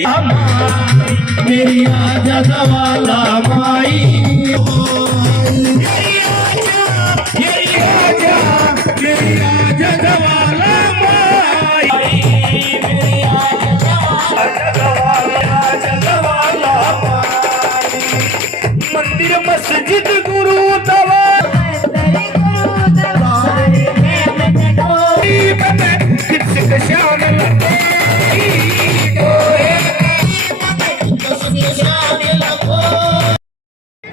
मेरी आजा सवाला माई, मेरी आजा सवाला माई, मेरी आजा सवाला माई। मंदिर मस्जिद गुरु दवा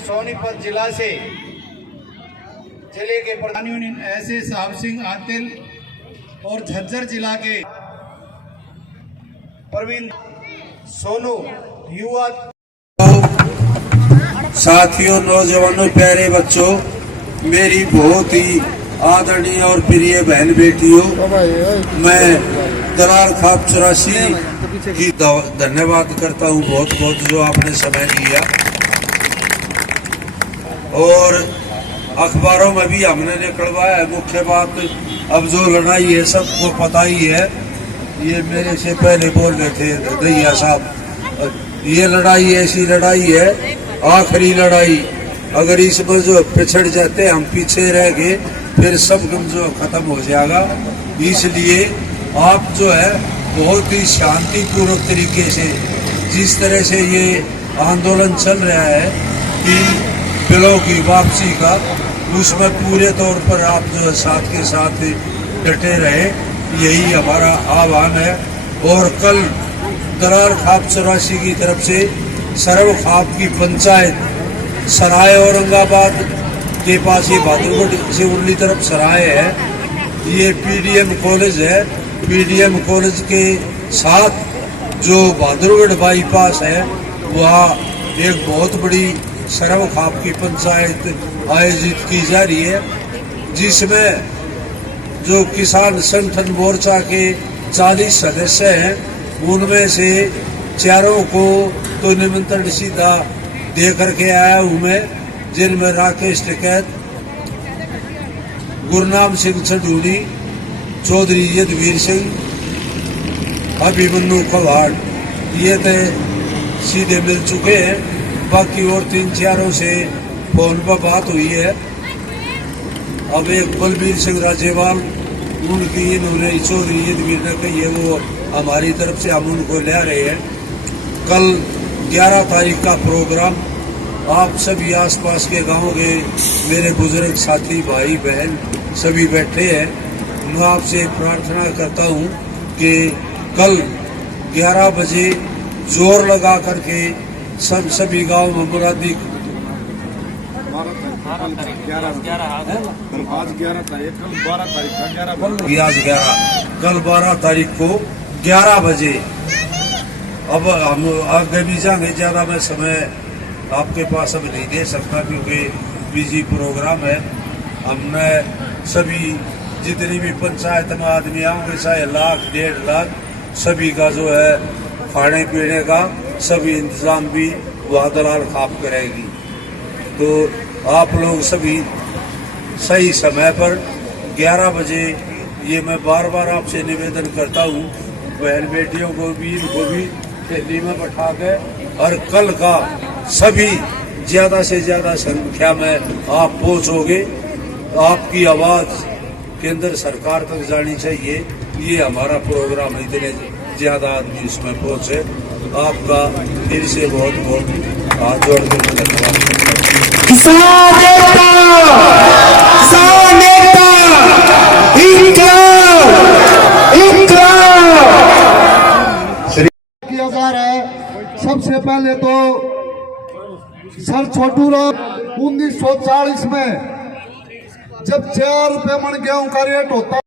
सोनीपत जिला से जिले के प्रधान यूनियन ऐसे साहब सिंह आतिल और झज्जर जिला के प्रवीण सोनू युवा साथियों, नौजवानों, प्यारे बच्चों, मेरी बहुत ही आदरणीय और प्रिय बहन बेटियों, मैं दलाल खाप 84 की धन्यवाद करता हूँ बहुत बहुत, जो आपने समय दिया। और अखबारों में भी हमने निकलवाया है। मुख्य बात, अब जो लड़ाई है सबको पता ही है, ये मेरे से पहले बोल रहे थे दैया साहब, ये लड़ाई ऐसी लड़ाई है, आखिरी लड़ाई। अगर इसमें जो पिछड़ जाते हम पीछे रह गए, फिर सब जो खत्म हो जाएगा। इसलिए आप जो है बहुत ही शांतिपूर्वक तरीके से, जिस तरह से ये आंदोलन चल रहा है 3 बिलों की वापसी का, उसमें पूरे तौर पर आप जो साथ के साथ डटे रहे, यही हमारा आह्वान है। और कल दलाल खाप 84 की तरफ से सरव खाप की पंचायत सराय औरंगाबाद के पास, ये बहादुरगढ़ से उर्ली तरफ सराय है, ये पीडीएम कॉलेज है। पीडीएम कॉलेज के साथ जो बहादुरगढ़ बाईपास है, वहाँ एक बहुत बड़ी सरव खाप की पंचायत आयोजित की जा रही है, जिसमें जो किसान संगठन मोर्चा के 40 सदस्य हैं, उनमें से चारों को तो निमंत्रण सीधा दे करके आया हूँ मैं, जिनमें राकेश टिकैत, गुरनाम सिंह सडूरी, चौधरी यदवीर सिंह, अभिमन्यु कवाड़, ये तो सीधे मिल चुके हैं। बाकी और 3-4 से फोन पर बात हुई है। अब एक बलबीर सिंह राजेवाल, उनकी इन्होंने चौधरी यदवीर ने कही है, वो हमारी तरफ से हम उनको ले रहे हैं। कल 11 तारीख का प्रोग्राम, आप सभी आसपास के गांवों के मेरे बुजुर्ग साथी भाई बहन सभी बैठे हैं। मैं आपसे प्रार्थना करता हूं कि कल 11 बजे जोर लगा करके सभी गांव में मुरादी कल 12 तारीख को 11 बजे। अब हम आगे भी जाएंगे, ज़्यादा मैं समय आपके पास अब नहीं दे सकता क्योंकि बिजी प्रोग्राम है। हमने सभी जितनी भी पंचायत में आदमी आएंगे, चाहे 1,00,000 1.5 लाख, सभी का जो है खाने पीने का सभी इंतजाम भी वहाँ दलाल खाप करेगी। तो आप लोग सभी सही समय पर 11 बजे, ये मैं बार बार आपसे निवेदन करता हूँ, बहन बेटियों को भी, इनको भी दिल्ली में बैठा के, और कल का सभी ज़्यादा से ज़्यादा संख्या में आप पहुँचोगे। आपकी आवाज़ केंद्र सरकार तक जानी चाहिए, ये हमारा प्रोग्राम है, इतने ज़्यादा आदमी इसमें पहुँचे। आपका फिर से बहुत बहुत हाथ जोड़ के धन्यवाद। किया जा रहा है। सबसे पहले तो सर छोटूराम 1940 में जब 4 रुपये मन गेहूं का रेट होता,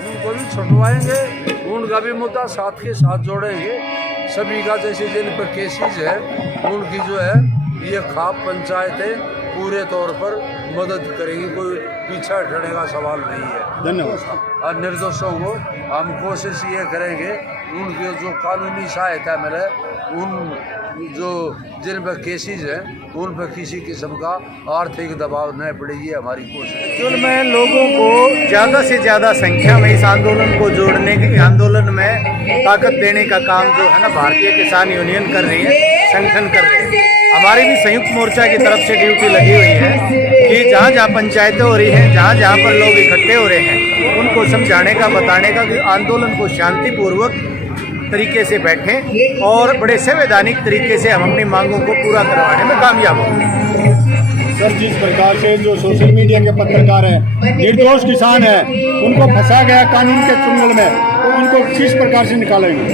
उनको भी छुटवाएंगे, उनका भी मुद्दा साथ के साथ जोड़ेंगे। सभी का जैसे जिन पर केसेज है, उनकी जो है ये खाप पंचायतें पूरे तौर पर मदद करेगी, कोई पीछे हटने का सवाल नहीं है। धन्यवाद। और निर्दोषों को हम कोशिश ये करेंगे उनके जो कानूनी सहायता मिले, उन जो जिन पर केसेज हैं उन पर किसी किस्म का आर्थिक दबाव न पड़े, ये हमारी कोशिश है। एक्चुअल में लोगों को ज़्यादा से ज़्यादा संख्या में इस आंदोलन को जोड़ने के, आंदोलन में ताकत देने का काम जो है ना भारतीय किसान यूनियन कर रही है, संगठन कर रहे हैं। हमारी भी संयुक्त मोर्चा की तरफ से ड्यूटी लगी हुई है कि जहाँ जहाँ पंचायतें हो रही हैं, जहाँ जहाँ पर लोग इकट्ठे हो रहे हैं, उनको समझाने का, बताने का कि आंदोलन को शांतिपूर्वक तरीके से बैठें और बड़े संवैधानिक तरीके से हम अपनी मांगों को पूरा करवाने में कामयाब हों। सर, जिस प्रकार से जो सोशल मीडिया के पत्रकार हैं, निर्दोष किसान हैं, उनको फंसा गया कानून के चुंगल में, तो उनको किस प्रकार से निकालेंगे?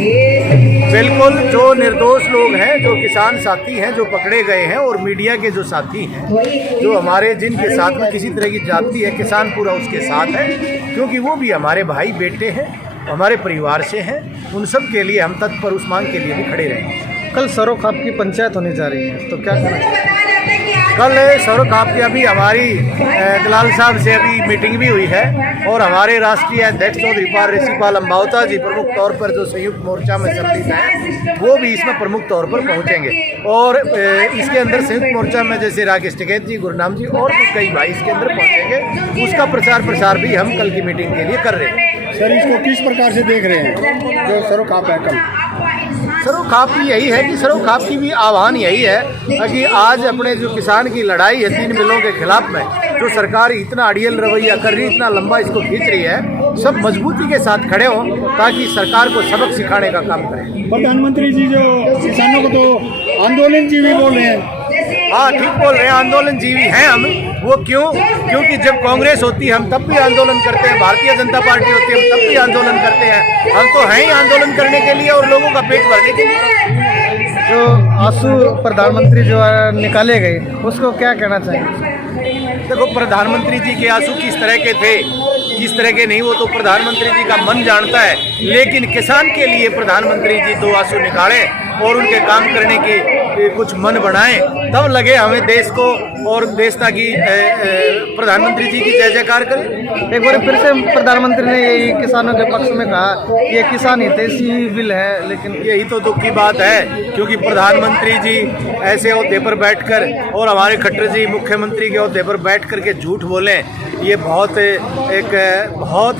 बिल्कुल, जो निर्दोष लोग हैं, जो किसान साथी हैं, जो पकड़े गए हैं, और मीडिया के जो साथी हैं, जो हमारे जिनके साथ में किसी तरह की जाति है, किसान पूरा उसके साथ है, क्योंकि वो भी हमारे भाई बेटे हैं, हमारे परिवार से हैं। उन सब के लिए हम तत्पर उस मांग के लिए भी खड़े रहेंगे। कल सरोखाप की पंचायत होने जा रही है, तो क्या करना? कल सरोखाप की अभी हमारी दलाल साहब से अभी मीटिंग भी हुई है और हमारे राष्ट्रीय अध्यक्ष चौधरी पार ऋषिपाल अम्बावता जी प्रमुख तौर पर जो संयुक्त मोर्चा में सम्मिलित हैं, वो भी इसमें प्रमुख तौर पर पहुंचेंगे। और इसके अंदर संयुक्त मोर्चा में जैसे राकेश टिकैत जी, गुरनाम जी और भी कई भाई इसके अंदर पहुंचेंगे। उसका प्रचार प्रसार भी हम कल की मीटिंग के लिए कर रहे हैं। सर, इसको किस प्रकार से देख रहे हैं जो सरोखाप है कल? सरोखाप की यही है कि सरोखाप की भी आह्वान यही है कि आज अपने जो किसान की लड़ाई है 3 मिलों के खिलाफ में, जो सरकार इतना अड़ियल रवैया कर रही है, इतना लंबा इसको खींच रही है, सब मजबूती के साथ खड़े हों ताकि सरकार को सबक सिखाने का काम करें। प्रधानमंत्री जी जो किसानों को तो आंदोलन जीवी बोल रहे हैं। हाँ, ठीक बोल रहे हैं, आंदोलन जीवी हैं हम। वो क्यों? क्योंकि जब कांग्रेस होती है हम तब भी आंदोलन करते हैं, भारतीय जनता पार्टी होती है हम तब भी आंदोलन करते हैं। हम तो हैं ही आंदोलन करने के लिए और लोगों का पेट भरने के लिए। जो आंसू प्रधानमंत्री जो निकाले गए, उसको क्या कहना चाहिए? देखो, प्रधानमंत्री जी के आंसू किस तरह के थे, किस तरह के नहीं, वो तो प्रधानमंत्री जी का मन जानता है। लेकिन किसान के लिए प्रधानमंत्री जी 2 आंसू निकालें और उनके काम करने की कुछ मन बनाएं, तब लगे हमें देश को और देश ताकि प्रधानमंत्री जी की जय जयकार करें। एक बार फिर से प्रधानमंत्री ने यही किसानों के पक्ष में कहा कि ये किसान हितैषी बिल है, लेकिन यही तो दुख की बात है, क्योंकि प्रधानमंत्री जी ऐसे ओहदे पर बैठकर और हमारे खट्टर जी मुख्यमंत्री के ओहदे पर बैठ कर के झूठ बोलें, ये बहुत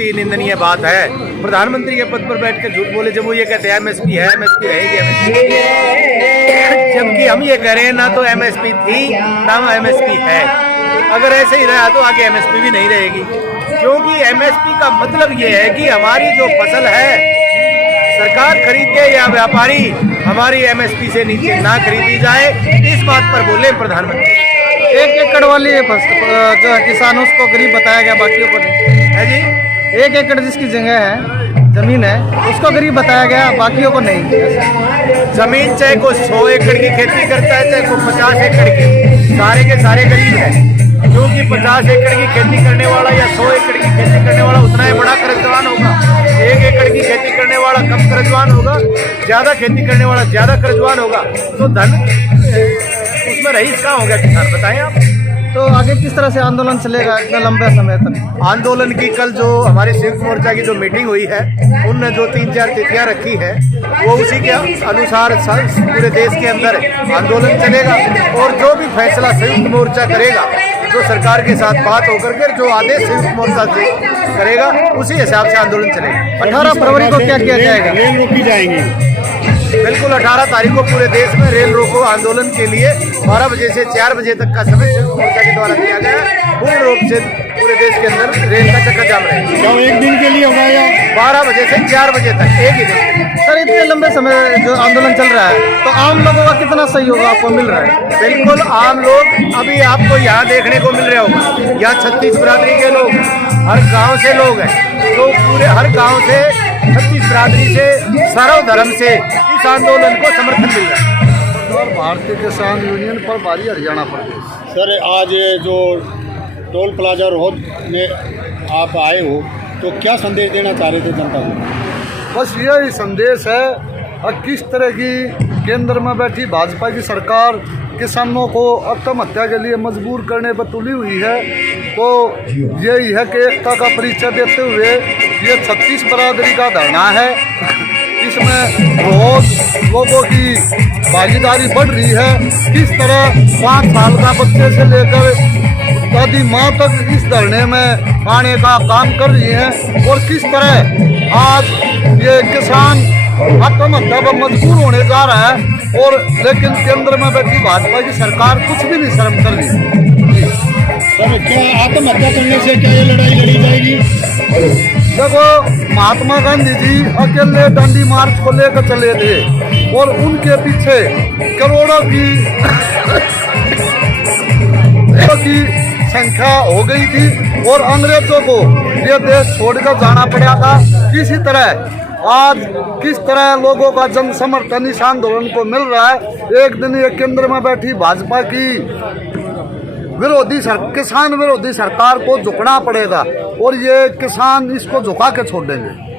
ही निंदनीय बात है। प्रधानमंत्री के पद पर बैठकर झूठ बोले, जब वो ये कहते हैं एमएसपी है, एमएसपी रहेगी, एमएसपी, जबकि हम ये कह रहे हैं ना तो एमएसपी थी ना एमएसपी है। अगर ऐसे ही रहा तो आगे एमएसपी भी नहीं रहेगी, क्योंकि एमएसपी का मतलब ये है कि हमारी जो फसल है सरकार खरीदे या व्यापारी हमारी एमएसपी से नीचे ना खरीदी जाए, इस बात पर बोले प्रधानमंत्री। 1 एकड़ वाली जो है किसान उसको गरीब बताया गया, बाकियों को नहीं है जी। 1 एकड़ जिसकी जगह है, जमीन है, उसको गरीब बताया गया, बाकियों को नहीं। जमीन चाहे कोई 100 एकड़ की खेती करता है, चाहे कोई 50 एकड़ की, सारे के सारे गरीब हैं। क्योंकि 50 एकड़ की खेती करने वाला या 100 एकड़ की खेती करने वाला उतना ही बड़ा कर्जवान होगा, 1 एकड़ की खेती करने वाला कम कर्जवान होगा, ज़्यादा खेती करने वाला ज़्यादा कर्जवान होगा। तो धन उसमें रईस कहाँ हो गया किसान, बताएं आप। तो आगे किस तरह से आंदोलन चलेगा इतना लंबे समय तक? आंदोलन की कल जो हमारे संयुक्त मोर्चा की जो मीटिंग हुई है, उनने जो 3-4 तिथियां रखी है, वो उसी के अनुसार पूरे देश के अंदर आंदोलन चलेगा। और जो भी फैसला संयुक्त मोर्चा करेगा, जो सरकार के साथ बात होकर के जो आदेश संयुक्त मोर्चा से करेगा, उसी हिसाब से आंदोलन चलेगा। 18 फरवरी को क्या किया जाएगा? रेल रोकी जाएंगी। बिल्कुल, 18 तारीख को पूरे देश में रेल रोको आंदोलन के लिए 12 बजे से 4 बजे तक का समय संयुक्त मोर्चा के द्वारा दिया गया है। पूर्ण रूप से पूरे देश के अंदर रेल का चक्का जाम रहेगा। 1 दिन के लिए होगा या 12 बजे से 4 बजे तक, एक ही दिन। सर, इतने लंबे समय जो आंदोलन चल रहा है, तो आम लोगों का कितना सहयोग आपको मिल रहा है? बिल्कुल, आम लोग अभी आपको यहाँ देखने को मिल रहे होगा। यहाँ 36 बिरादरी के लोग, हर गांव से लोग हैं, तो पूरे हर गांव से 36 बिरादरी से, सर्व धर्म से इस आंदोलन को समर्थन मिल रहा है। और भारतीय किसान यूनियन प्रभारी हरियाणा प्रदेश। सर, आज जो टोल प्लाजा रोड में आप आए हो, तो क्या संदेश देना चाह रहे थे जनता को? बस यही संदेश है, और किस तरह की केंद्र में बैठी भाजपा की सरकार किसानों को आत्महत्या के लिए मजबूर करने पर तुली हुई है, तो यही है कि एकता का परिचय देते हुए ये 36 बिरादरी का धरना है। इसमें रोज लोगों की भागीदारी बढ़ रही है। किस तरह 5 साल का बच्चे से लेकर दादी माँ तक इस धरने में आने का काम कर रही है और किस तरह आज ये किसान आत्महत्या पर मजबूर होने जा रहा है और लेकिन केंद्र में बैठी भाजपा की सरकार कुछ भी नहीं शर्म कर रही। सर क्या आत्महत्या करने से क्या ये लड़ाई लड़ी जाएगी? देखो महात्मा गांधी जी अकेले दांडी मार्च को लेकर चले थे और उनके पीछे करोड़ों की संख्या हो गई थी और अंग्रेजों को ये देश छोड़कर जाना पड़ा था। इसी तरह आज किस तरह लोगों का जन समर्थन इस आंदोलन को मिल रहा है। एक दिन ये केंद्र में बैठी भाजपा की किसान विरोधी सरकार को झुकना पड़ेगा और ये किसान इसको झुका के छोड़ देंगे।